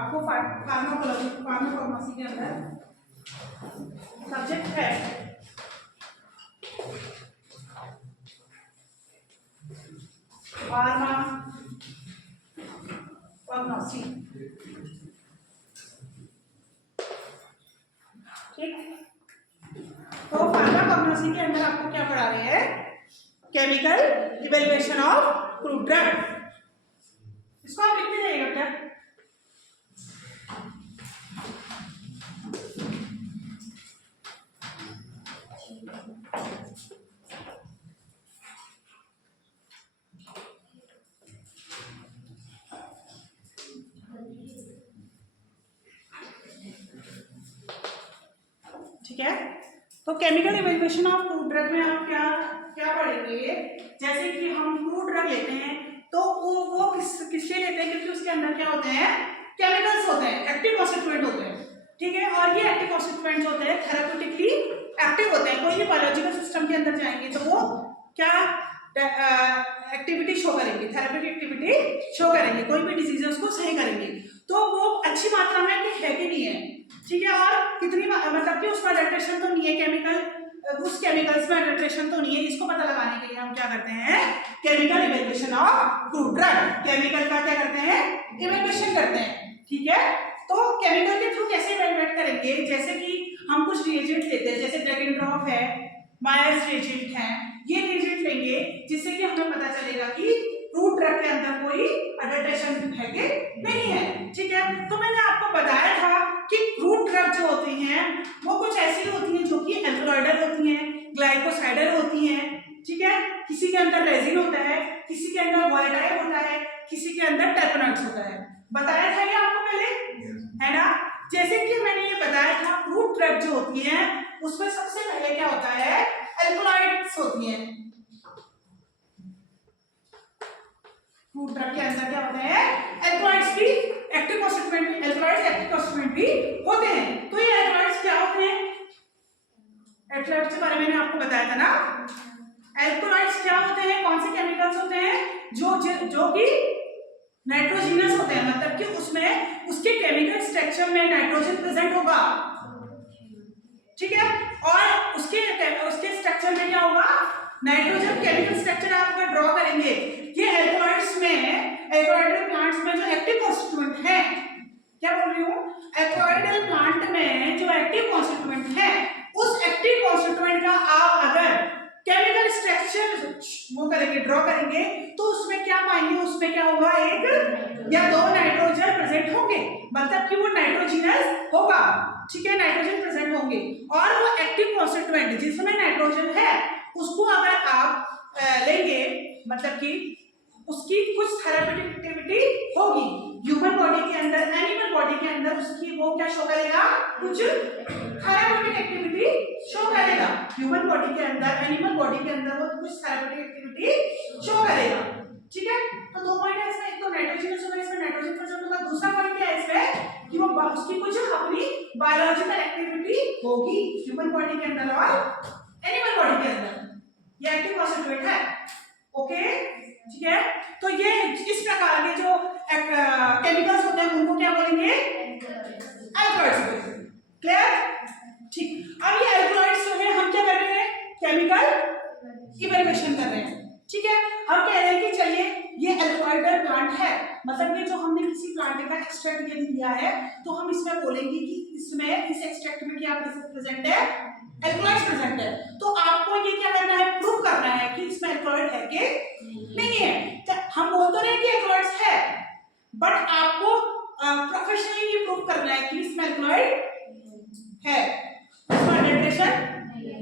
आपको फार्माकोलॉजी के अंदर सब्जेक्ट है फार्माकोलॉजी, ठीक। तो फार्माकोलॉजी के अंदर आपको क्या पढ़ा रहे हैं? Chemical evaluation of crude drug. इसको आप लिखते जाइएगा क्या? ठीक है। तो chemical evaluation of crude drug में आप क्या क्या पढ़ेंगे? जैसे कि हम क्रूड ड्रग लेते हैं तो वो किससे लेते हैं? क्योंकि उसके अंदर क्या होते हैं? केमिकल्स होते हैं, एक्टिव कॉन्स्टिट्यूएंट होते हैं, ठीक है। और ये एक्टिव कॉन्स्टिट्यूएंट्स होते हैं थेराप्यूटिकली एक्टिव होते हैं। कोई भी बायोलॉजिकल सिस्टम के अंदर जाएंगे तो वो क्या एक्टिविटी शो करेंगे, थेराप्यूटिक एक्टिविटी शो करेंगे, कोई भी डिजीजेस को सही करेंगे। तो वो अच्छी मात्रा में है कि नहीं है, ठीक है। और कितनी मतलब कि उसमें अडल्ट्रेशन तो नहीं है, केमिकल उस केमिकल्स में अडल्ट्रेशन तो नहीं है। इसको पता लगाने के लिए हम क्या करते हैं? Chemical evaluation of crude drug, chemical का क्या करते हैं? इवैल्यूएशन करते हैं, ठीक है। तो केमिकल के थ्रू कैसे इवैल्यूएट करेंगे? जैसे कि हम कुछ रिएजेंट लेते हैं, जैसे ड्रैगनड्रॉफ है, मायर्स रिएजेंट है, ये रिएजेंट लेंगे जिससे कि हमें पता चलेगा कि क्रूड ड्रग के अंदर कोई अडल्ट्रेशन है कि नहीं है, ठीक है। तो मैंने आपको बताया था कि क्रूड ड्रग जो होती हैं वो कुछ ऐसी होती हैं जो कि एल्कलॉइडल होती हैं, ग्लाइकोसाइडल होती हैं, ठीक है। किसी के अंदर रेजिन होता है, किसी के अंदर वोलेटाइल होता है, किसी के अंदर टर्पेनॉइड्स होता है। बताया था ये आपको पहले, है ना। जैसे कि मैंने ये बताया था क्रूड ड्रग जो होती है उसमें सबसे पहले क्या होता है? एल्कलॉइड्स होती हैं। क्रूड ड्रग के अंदर क्या होते हैं? एल्कलॉइड्स भी active constituent, alkaloids active constituent भी होते हैं। तो ये एल्कलॉइड्स क्या होते हैं? एल्कलॉइड्स के बारे में मैंने आपको बताया था ना। एल्कलॉइड्स क्या होते हैं? कौन से केमिकल्स होते हैं? जो कि नाइट्रोजिनस होते हैं, मतलब कि उसमें उसके केमिकल स्ट्रक्चर में नाइट्रोजन प्रेजेंट होगा, ठीक है। और उसके स्ट्रक्चर में क्या होगा? नाइट्रोजन केमिकल स्ट्रक्चर आप अगर ड्रॉ करेंगे, ये एल्कलॉइड्स में, एल्कलॉइडल प्लांट्स में जो एक्टिव कॉन्स्टिट्यूएंट है, क्या बोल रही हूँ? एल्कलॉइडल प्लांट में जो एक्टिव कॉन्स्टिट्यूएंट है, उस एक्टिव कॉन्स्टिट्यूएंट का आप अगर केमिकल स्ट्रक्चर वो करेंगे, ड्रॉ करेंगे, तो उसमें क्या पाएंगे? उसमें क्या होगा? एक या दो नाइट्रोजन प्रेजेंट होंगे, मतलब कि वो नाइट्रोजिनस होगा, ठीक है। नाइट्रोजन प्रेजेंट होंगे और वो एक्टिव कॉन्स्टिट्यूएंट जिसमें नाइट्रोजन है उसको अगर आप लेंगे, मतलब कि उसकी कुछ थेराप्यूटिक एक्टिविटी होगी ह्यूमन बॉडी के अंदर, एनिमल बॉडी के अंदर, उसकी वो क्या शो करेगा? कुछ थेराप्यूटिक एक्टिविटी शो करेगा ह्यूमन बॉडी के अंदर, एनिमल बॉडी के अंदर वो कुछ थेराप्यूटिक एक्टिविटी शो करेगा, ठीक है। तो दो पॉइंट है इसमें, एक तो नाइट्रोजन होगा, इसमें नाइट्रोजन प्रेजेंट होगा, दूसरा पॉइंट क्या है इसमें कि वो उसकी कुछ अपनी बायोलॉजिकल एक्टिविटी होगी ह्यूमन बॉडी के अंदर और एनिमल बॉडी के अंदर, ये एक्टिव कॉन्स्टिट्यूएंट है, ओके, ठीक है। तो ये इस प्रकार के जो केमिकल्स होते हैं उनको क्या बोलेंगे? एल्कलॉइड्स बोलेंगे, क्लियर, ठीक। अब ये एल्कलॉइड्स जो है हम क्या कर रहे हैं? केमिकल इवैल्यूएशन कर रहे हैं, ठीक है। हम कह रहे हैं कि चलिए ये एल्कलॉइडल प्लांट है, मतलब ये जो हमने किसी प्लांट का एक्सट्रैक्ट यदि लिया है तो हम इसमें बोलेंगे कि इसमें इस एक्सट्रैक्ट में क्या प्रेजेंट है? एल्कलॉइड्स प्रेजेंट है। तो आपको ये क्या करना है? प्रूव करना है कि इसमें एल्कलॉइड है कि नहीं है। हम बोल तो रहे हैं कि एल्कलॉइड्स है, बट आपको प्रोफेशनली ये प्रूव करना है कि इसमें एल्कलॉइड है, इसमें अडल्ट्रेशन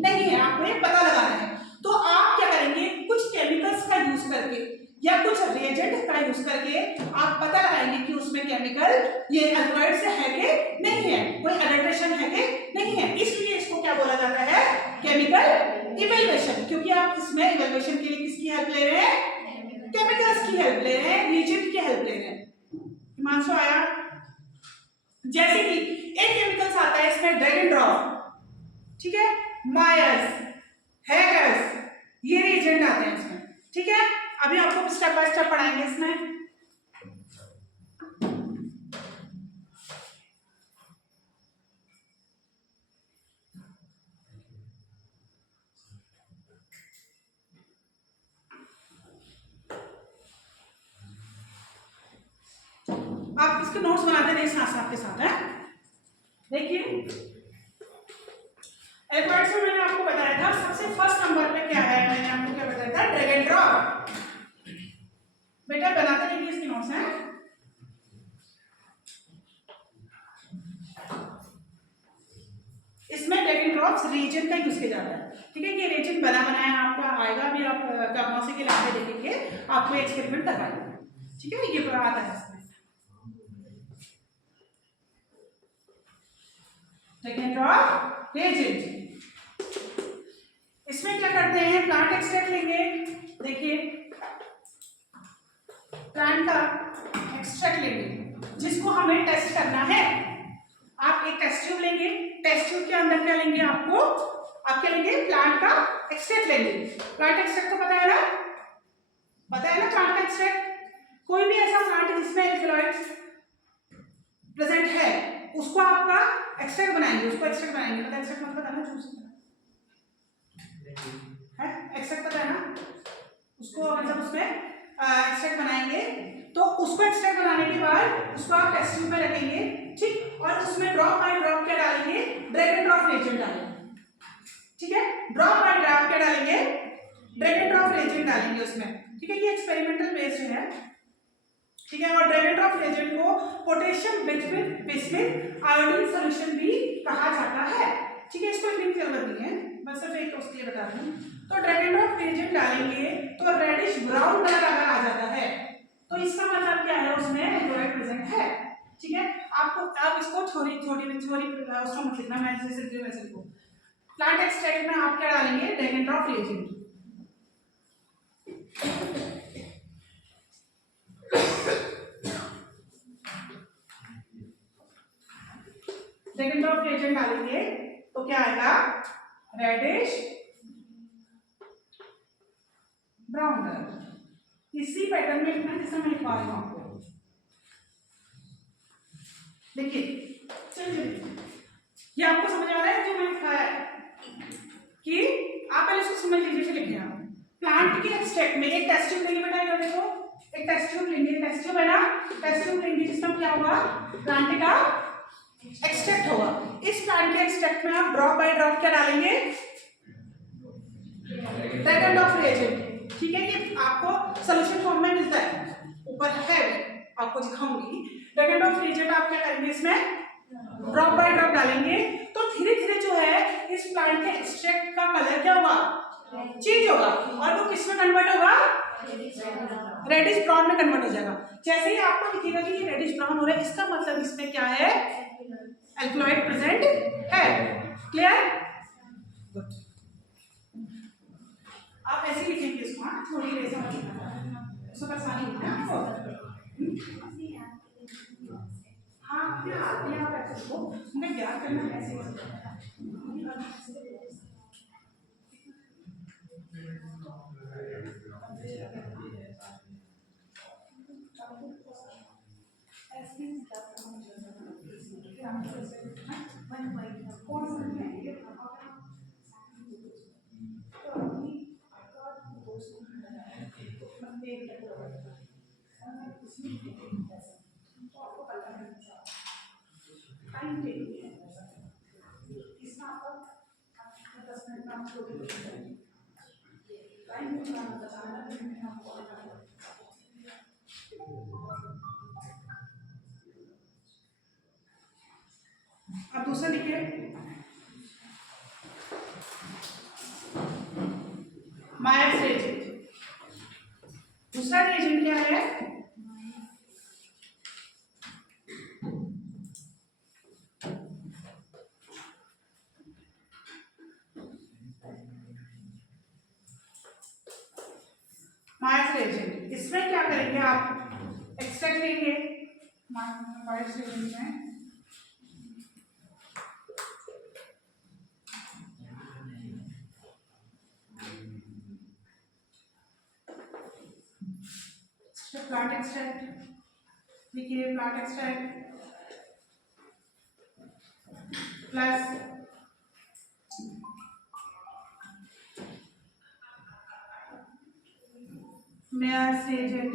नहीं है, आपको ये पता लगाना है। तो आप क्या करेंगे? कुछ केमिकल्स का यूज करके या कुछ रिएजेंट का यूज करके आप पता लगाएंगे कि उसमें केमिकल ये एल्कलॉइड से है कि नहीं है, कोई अडल्ट्रेशन है कि नहीं है। इसलिए इसको क्या बोला जाता है? केमिकल इवैल्यूएशन, क्योंकि आप इसमें इवैल्यूएशन के लिए किसकी हेल्प ले रहे हैं? केमिकल्स की हेल्प ले रहे हैं, रिएजेंट की हेल्प ले रहे हैं। हिमांशु आया? जैसे कि एक केमिकल्स आता है इसमें ड्रैगनड्रॉफ, ठीक है, मायर्स, हैगर्स, ये रिएजेंट आते हैं इसमें, ठीक है। अभी आपको स्टेप बाय स्टेप पढ़ाएंगे इसमें। इसके नोट्स बनाते रहिए साथ साथ के साथ है। देखिए एल्कोहॉल्स में मैंने आपको बताया था सबसे फर्स्ट नंबर पे क्या है, मैंने आपको क्या बताया था, ड्रैग एंड ड्रॉप। बेटा बनाते रहिए इसके नोट्स हैं। इसमें ड्रैग एंड ड्रॉप्स रीजन का यूज किया जाता है, ठीक है। ये रीजन बना बनाया आपका आएगा भी, आप कर्मोसी के लाते देखेंगे, आपको एक्सपेरिमेंट करवाएंगे, ठीक है। ये पूरा आता है इसमें ड्रैग एंड ड्रॉप रीजन। इसमें क्या करते हैं, प्लांट एक्सट्रैक्ट लेंगे। देखिए प्लांट का एक्सट्रैक्ट लेंगे जिसको हमें टेस्ट करना है। आप एक टेस्ट ट्यूब लेंगे, टेस्ट ट्यूब के अंदर क्या लेंगे, आप क्या लेंगे, प्लांट का एक्सट्रैक्ट लेंगे। प्लांट एक्सट्रैक्ट तो पता है ना, प्लांट का एक्सट्रैक्ट। कोई भी ऐसा प्लांट जिसमें एल्कलॉइड्स प्रेजेंट है उसको आपका एक्सट्रैक्ट बनाएंगे, पता है एक्सट्रैक्ट मतलब पता है ना, जूस है, एक्सट्रैक्ट पता है ना, उसको मतलब उसमें एक्सट्रैक्ट बनाएंगे। तो उसको एक्सट्रैक्ट बनाने के बाद उसको आप टेस्ट ट्यूब में रखेंगे, ठीक, और उसमें ड्रॉप बाय ड्रॉप क्या डालेंगे, ड्रैग एंड ड्रॉप रिएजेंट डालेंगे, ठीक है। ड्रॉप बाय ड्रॉप क्या डालेंगे, ड्रैग एंड ड्रॉप रिएजेंट डालेंगे उसमें, ठीक है। ये एक्सपेरिमेंटल बेस्ड है, ठीक है। और ड्रैग एंड ड्रॉप रिएजेंट को पोटेशियम बिस्मिथ आयोडीन सॉल्यूशन भी कहा जाता है, ठीक है। इसको लिखने की जरूरत नहीं है, बस सिर्फ एक उसके बता रही हूँ। तो ड्रैग एंड ड्रॉप रिएजेंट डालेंगे तो रेडिश ब्राउन कलर अगर आ जाता है तो इसका मतलब क्या है, उसमें एल्कलॉइड प्रेजेंट है, ठीक है। आप इसको थोड़ी उसको मत लिखना, मैं जैसे लिख रही हूं वैसे लिखो। प्लांट एक्सट्रैक्ट में आप क्या डालेंगे, drag and drop reagent. Drag and drop reagent डालेंगे तो क्या आएगा, रेडिश ब्राउन कलर। इसी पैटर्न में लिखना जैसा मैं लिखवा रही हूं आपको, देखिए चलिए ये आपको समझ आ रहा है जो मैंने लिखा है, कि आप पहले इसको समझ लीजिए फिर लिखिए। आप प्लांट के एक्सट्रैक्ट में एक टेस्ट ट्यूब लेंगे, बेटा इधर देखो, एक टेस्ट ट्यूब लेंगे, टेस्ट ट्यूब है ना, टेस्ट ट्यूब लेंगे जिसमें क्या होगा, प्लांट का एक्सट्रैक्ट होगा। इस प्लांट के एक्सट्रैक्ट में आप ड्रॉप बाय ड्रॉप क्या डालेंगे, ड्रैग एंड ड्रॉप रिएजेंट, ठीक है। ये आपको सॉल्यूशन फॉर्म में मिलता है, ऊपर है आपको दिखाऊंगी। ड्रैग एंड ड्रॉप रिएजेंट आप क्या करेंगे, इसमें ड्रॉप बाय ड्रॉप डालेंगे तो धीरे धीरे जो है इस प्लांट के एक्सट्रैक्ट का कलर क्या होगा, चेंज होगा, और वो किस में कन्वर्ट होगा, रेडिश ब्राउन में कन्वर्ट हो जाएगा। जैसे ही आपको दिखेगा कि ये रेडिश ब्राउन हो रहा है, इसका मतलब इसमें क्या है, एल्कलॉइड प्रेजेंट है। Clear, good. आप ऐसे लिखेंगे इसको, हाँ थोड़ी देर से उसको परेशानी होती है आपको, हाँ अपने आप में आप ऐसे लिखो, उन्हें ज्ञान करना ऐसे अब दूसरा लिखिए, मायर्स रिएजेंट। दूसरा रिएजेंट क्या है, मायर्स रिएजेंट। इसमें क्या करेंगे, आप एक्सट्रैक्ट लेंगे मायर्स रिएजेंट में, प्लांट एक्सट्रैक्ट लिखिए, plant extract plus Mayer's reagent,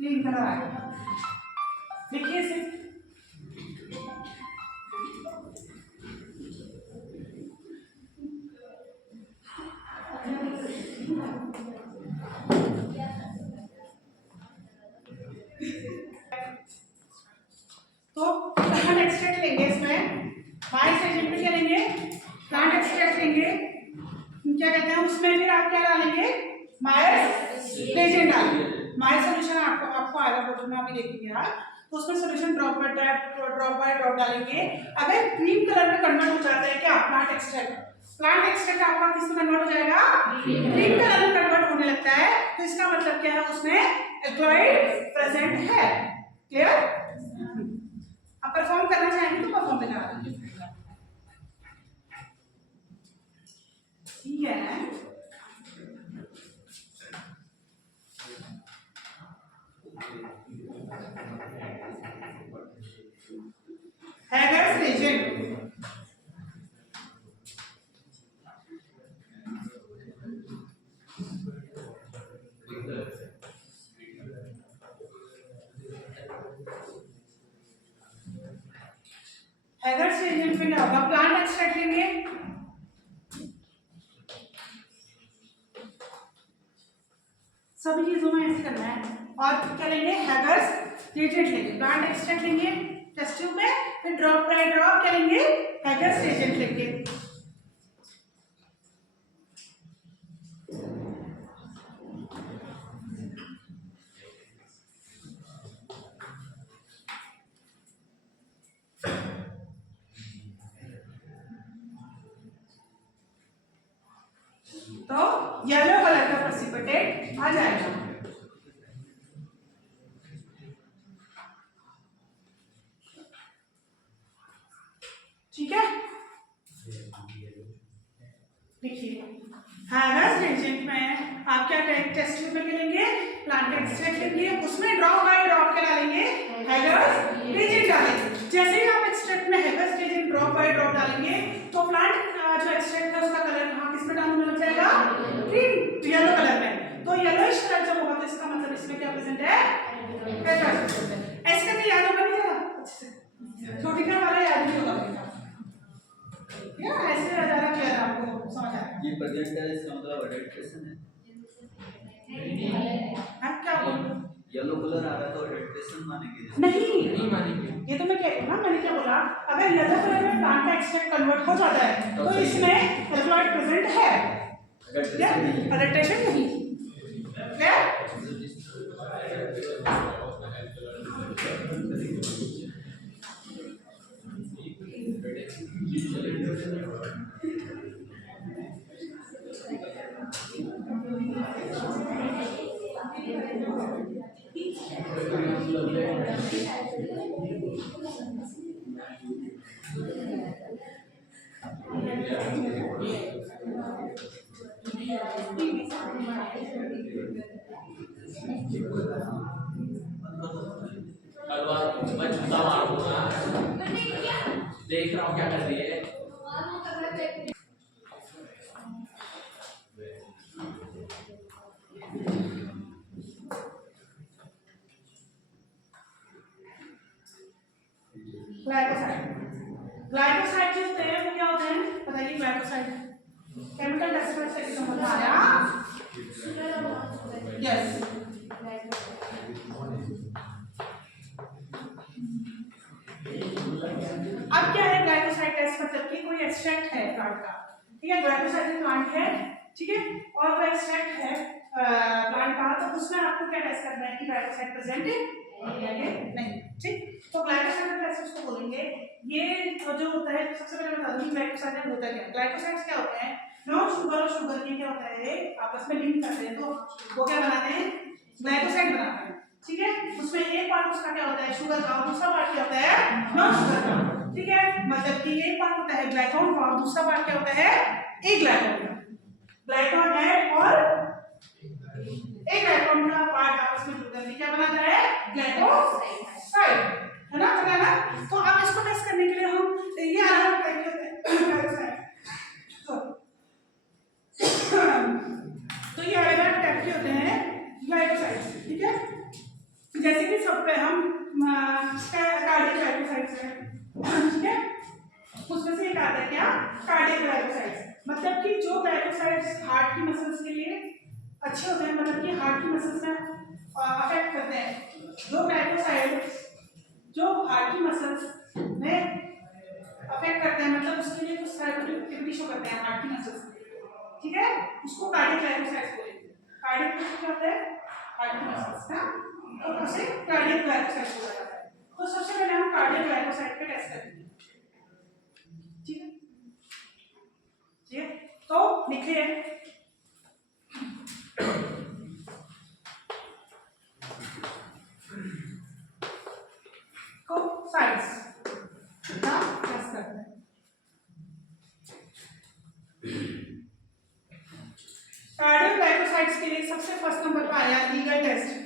green colour आएगा। देखिए इसे, तो प्लांट एक्सट्रैक्ट लेंगे, इसमें माइस एजेंट में क्या लेंगे, प्लांट एक्सट्रैक्ट लेंगे, क्या कहते हैं उसमें, फिर आप क्या डालेंगे, माइस एजेंट डालेंगे। माइस सॉल्यूशन आपको आएगा बोतल में, अभी देखेंगे यार। तो उसमें सॉल्यूशन ड्रॉप बाय ड्रॉप डालेंगे। अगर क्रीम कलर में कन्वर्ट हो जाता है क्या प्लांट एक्सट्रैक्ट आपका किस में कन्वर्ट हो जाएगा, क्रीम कलर में कन्वर्ट होने लगता है, तो इसका मतलब क्या है, उसमें एल्कलॉइड प्रेजेंट है। क्लियर? आप परफॉर्म करना चाहेंगे तो परफॉर्म में करा दीजिए, ठीक है। हैगर्स रिएजेंट, हैगर्स रिएजेंट में क्या होगा, प्लांट एक्सट्रैक्ट लेंगे, सभी चीजों में ऐसे करना है, और क्या लेंगे, हैगर्स रिएजेंट लेंगे, प्लांट एक्सट्रैक्ट लेंगे टेस्ट ट्यूब में, फिर ड्रॉप बाय ड्रॉप क्या लेंगे, हैगर्स रिएजेंट लेंगे। तो येलो कलर का प्रेसिपिटेट आ जाएगा। ठीक है, देखिए हैगर्स रिएजेंट में आप क्या करेंगे, टेस्ट ट्यूब में लेंगे, प्लांट एक्सट्रैक्ट लेंगे, उसमें ड्रॉप बाय ड्रॉप क्या डालेंगे, हैगर्स रिएजेंट डालेंगे। जैसे ही आप एक्सट्रैक्ट में हैगर्स रिएजेंट ड्रॉप बाय ड्रॉप डालेंगे, तो प्लांट जो एक्सट्रैक्ट है उसका कलर कहाँ किस में डालने लग जाएगा, ग्रीन, येलो कलर में। तो येलोइश कलर जब होगा तो इसका मतलब इसमें क्या प्रेजेंट है, ऐसे करके याद होगा नहीं जरा, छोटी का वाला याद नहीं होगा, या ऐसे ज्यादा क्लियर आपको समझ आएगा। ये प्रेजेंट है, इसका मतलब अडल्ट्रेशन है। आप क्या बोल रहे हो, येलो कलर आ रहा है तो अडल्ट्रेशन मानेंगे? नहीं मानेंगे, ये तो मैं कह रही हूँ ना, मैंने क्या बोला, अगर येलो कलर में प्लांट का एक्सट्रैक्ट कन्वर्ट हो जाता है तो इसमें एल्कलॉइड प्रेजेंट है, अडल्ट्रेशन नहीं। क्लियर? मैं जूता मारूंगा, देख रहा हूँ क्या कर रही है। ग्लाइकोसाइड जो होते हैं वो क्या होते हैं बताइए, ग्लाइकोसाइड केमिकल डेस्क्रिप्टर से समझ में आया, यस। अब क्या है ग्लाइकोसाइड टेस्ट, मतलब कि कोई एक्सट्रैक्ट है प्लांट का, ठीक है, ग्लाइकोसाइड प्लांट है, ठीक है, और वो एक्सट्रैक्ट है प्लांट का, तो उसमें आपको क्या टेस्ट करना है कि ग्लाइकोसाइड प्रेजेंट है नहीं, ठीक। तो ग्लाइकोसाइड टेस्ट उसको बोलेंगे, ये जो होता है, सबसे पहले बता दूं ग्लाइकोसाइड होता क्या है। ग्लाइकोसाइड्स क्या होते हैं, नॉन शुगर और शुगर के क्या होता है आपस में लिंक करते हैं, तो वो क्या बनाते हैं, ग्लाइकोसाइड बनाते हैं, ठीक है। उसमें एक पार्ट उसका क्या होता है शुगर का, और दूसरा पार्ट क्या होता है नॉन शुगर का, ठीक है। मतलब कि एक पार्ट होता है ग्लाइकोन का और दूसरा पार्ट क्या होता है ग्लाइकोन का, ग्लाइकोन है और एक ग्लाइकोन का पार्ट आपस में जुड़कर क्या बनाता है ग्लाइकोसाइड, है ना, पता है ना। तो अब इसको टेस्ट करने के लिए हम ये अलग टाइप के ग्लाइकोसाइड, तो ये अलग अलग टाइप के होते हैं ग्लाइकोसाइड, ठीक है। ग्लाइकोसाइड्स है, ठीक है। उसमें से एक आता है क्या, कार्डियक ग्लाइकोसाइड्स। मतलब कि जो ग्लाइकोसाइड्स हार्ट की मसल्स के लिए अच्छे होते हैं, मतलब कि हार्ट की मसल्स में अफेक्ट करते हैं, जो ग्लाइकोसाइड्स जो हार्ट की मसल्स में अफेक्ट करते हैं, मतलब उसके लिए कुछ थेरेप्यूटिक एक्टिविटी शो करते हैं हार्ट की मसल्स, ठीक है, उसको कार्डियक ग्लाइकोसाइड्स बोलेंगे। कार्डियक क्या होता है, हार्ट की मसल्स ना, तो उसे कार्डियक ग्लाइकोसाइड्स बोला जाता है। तो सबसे पहले हम कार्डियक ग्लाइकोसाइड पे टेस्ट करेंगे, ठीक है, ठीक है। तो लिखिए को साइड्स का टेस्ट करते हैं। कार्डियक ग्लाइकोसाइड्स के लिए सबसे फर्स्ट नंबर पर आया लीगल टेस्ट।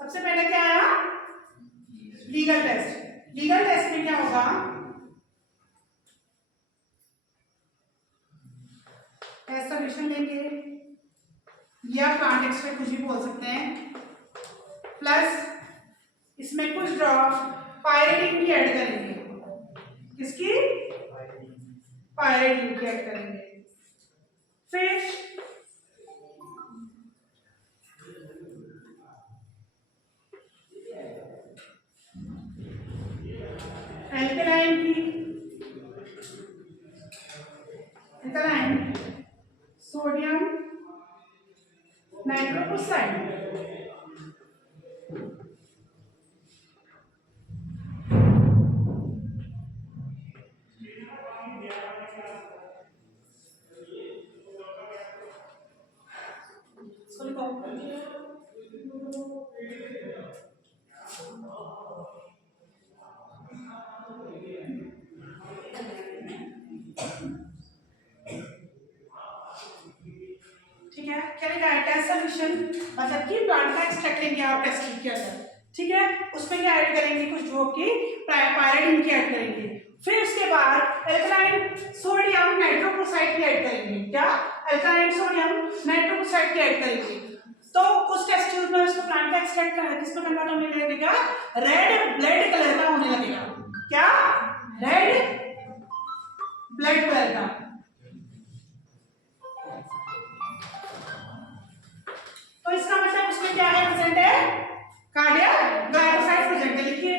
सबसे पहले क्या आया, लीगल टेस्ट। लीगल टेस्ट में क्या होगा, टेस्ट सॉल्यूशन लेंगे या प्लांट एक्सट्रैक्ट कुछ भी बोल सकते हैं, प्लस इसमें कुछ ड्रॉप पायरेडिन की ऐड करेंगे। किसकी, पायरेडिन की ऐड करेंगे। फिर एल्कलाइन की, एल्कलाइन सोडियम नाइट्रोक्साइड, ठीक है। क्या लिखा है, टेस्ट सॉल्यूशन मतलब कि प्लांट का एक्सट्रैक्ट लेंगे आप टेस्ट ट्यूब के अंदर, ठीक है, उसमें क्या ऐड करेंगे, कुछ ड्रॉप की पायरेडिन की ऐड करेंगे। फिर उसके बाद एल्कलाइन सोडियम नाइट्रोक्साइड की ऐड करेंगे। क्या, एल्कलाइन सोडियम नाइट्रोक्साइड की ऐड करेंगे। तो उस टेस्ट ट्यूब में उसको प्लांट का एक्सट्रैक्ट किसमें कन्वर्ट होने लगेगा, रेड ब्लड कलर का होने लगेगा। क्या, रेड ब्लड कलर का। तो इसका मतलब उसमें क्या है, प्रेजेंट है, कार्डियक ग्लाइकोसाइड प्रेजेंट है। लिखिए